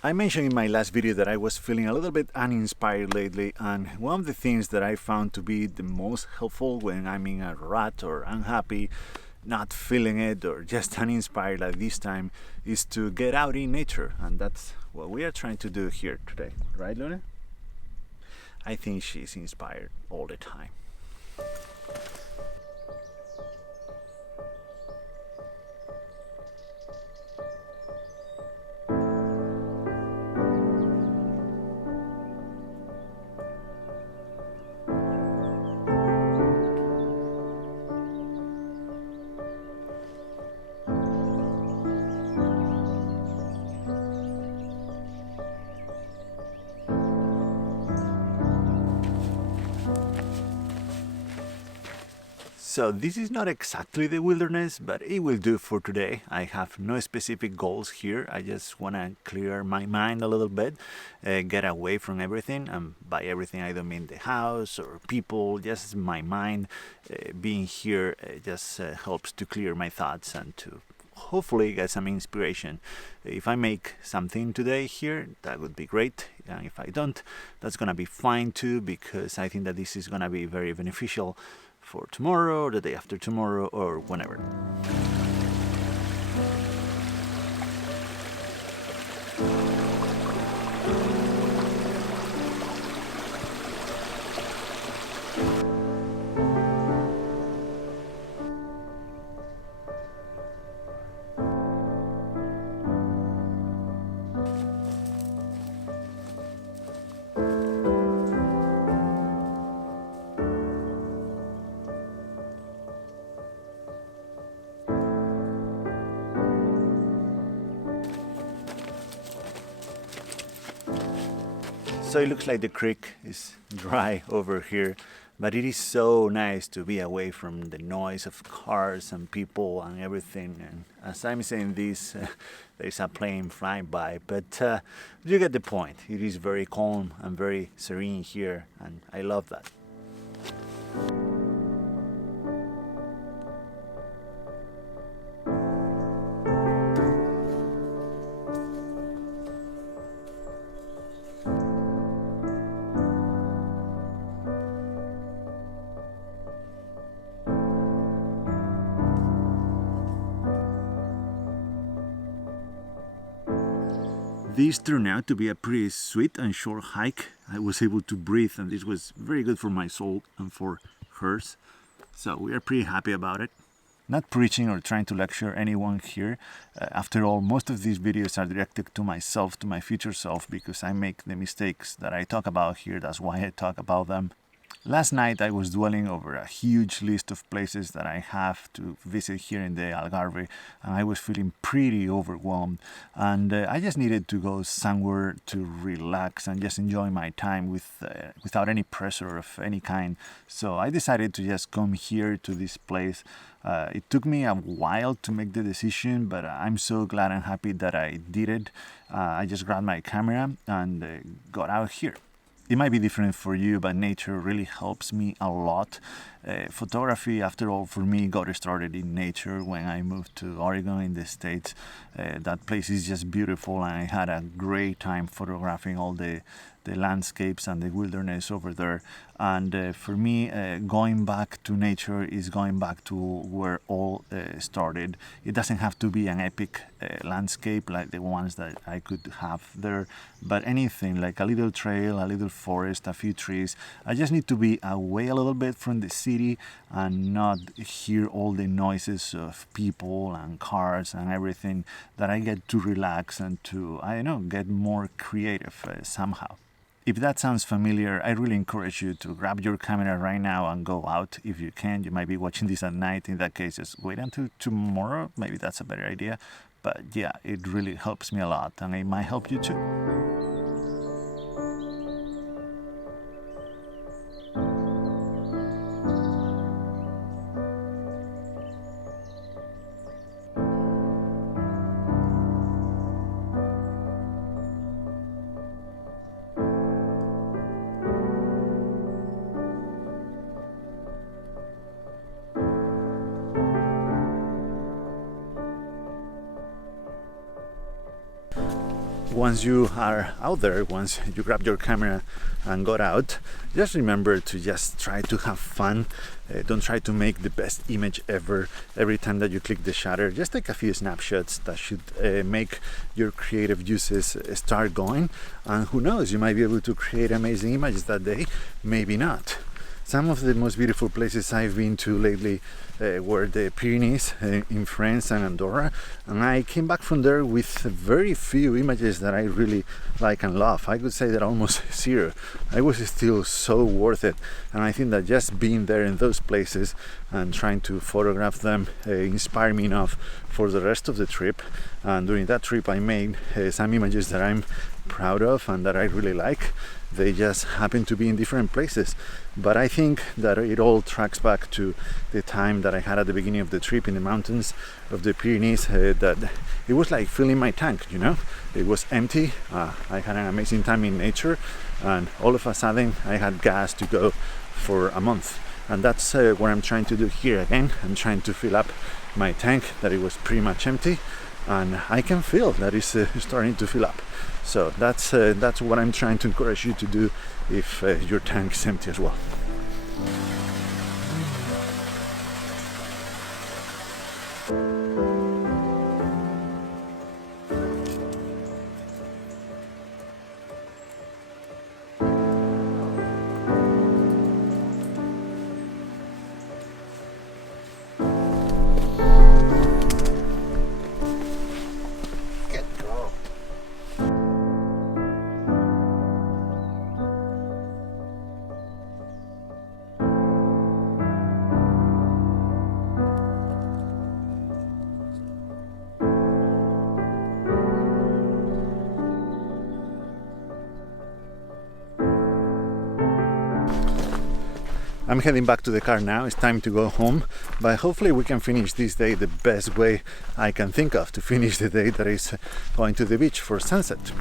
I mentioned in my last video that I was feeling a little bit uninspired lately, and one of the things that I found to be the most helpful when I'm in a rut or unhappy, not feeling it or just uninspired at this time, is to get out in nature, and that's what we are trying to do here today, right, Loulé? I think she's inspired all the time. So this is not exactly the wilderness, but it will do for today. I have no specific goals here. I just want to clear my mind a little bit, get away from everything. And by everything, I don't mean the house or people, just my mind. Being here just helps to clear my thoughts and to hopefully get some inspiration. If I make something today here, that would be great. And if I don't, that's gonna be fine too, because I think that this is gonna be very beneficial for tomorrow or the day after tomorrow or whenever. So it looks like the creek is dry over here, but it is so nice to be away from the noise of cars and people and everything. And as I'm saying this, there's a plane flying by, but you get the point. It is very calm and very serene here, and I love that. This turned out to be a pretty sweet and short hike. I was able to breathe, and this was very good for my soul and for hers. So we are pretty happy about it. Not preaching or trying to lecture anyone here. After all, most of these videos are directed to myself, to my future self, because I make the mistakes that I talk about here. That's why I talk about them. Last night I was dwelling over a huge list of places that I have to visit here in the Algarve, and I was feeling pretty overwhelmed, and I just needed to go somewhere to relax and just enjoy my time without any pressure of any kind. So I decided to just come here to this place. It took me a while to make the decision, but I'm so glad and happy that I did it. I just grabbed my camera and got out here. It might be different for you, but nature really helps me a lot. Photography, after all, for me, got started in nature when I moved to Oregon in the States. That place is just beautiful, and I had a great time photographing all the landscapes and the wilderness over there. And for me, going back to nature is going back to where all started. It doesn't have to be an epic landscape like the ones that I could have there, but anything like a little trail, a little forest, a few trees. I just need to be away a little bit from the city and not hear all the noises of people and cars and everything, that I get to relax and to, I don't know, get more creative somehow. If that sounds familiar, I really encourage you to grab your camera right now and go out if you can. You might be watching this at night. In that case, just wait until tomorrow. Maybe that's a better idea. But yeah, it really helps me a lot, and it might help you too. once you are out there, once you grab your camera and got out, just remember to just try to have fun. Don't try to make the best image ever every time that you click the shutter. Just take a few snapshots that should make your creative juices start going, and who knows, you might be able to create amazing images that day, maybe not. Some of the most beautiful places I've been to lately were the Pyrenees in France and Andorra, and I came back from there with very few images that I really like and love. I could say that almost zero. I was still so worth it, and I think that just being there in those places and trying to photograph them inspired me enough for the rest of the trip. And during that trip I made some images that I'm proud of and that I really like. They just happen to be in different places, but I think that it all tracks back to the time that I had at the beginning of the trip in the mountains of the Pyrenees, that it was like filling my tank, you know. It was empty. I had an amazing time in nature, and all of a sudden I had gas to go for a month. And that's what I'm trying to do here again. I'm trying to fill up my tank that it was pretty much empty, and I can feel that it's starting to fill up. So that's what I'm trying to encourage you to do if your tank is empty as well. I'm heading back to the car now. It's time to go home, but hopefully we can finish this day the best way I can think of to finish the day, that is going to the beach for sunset.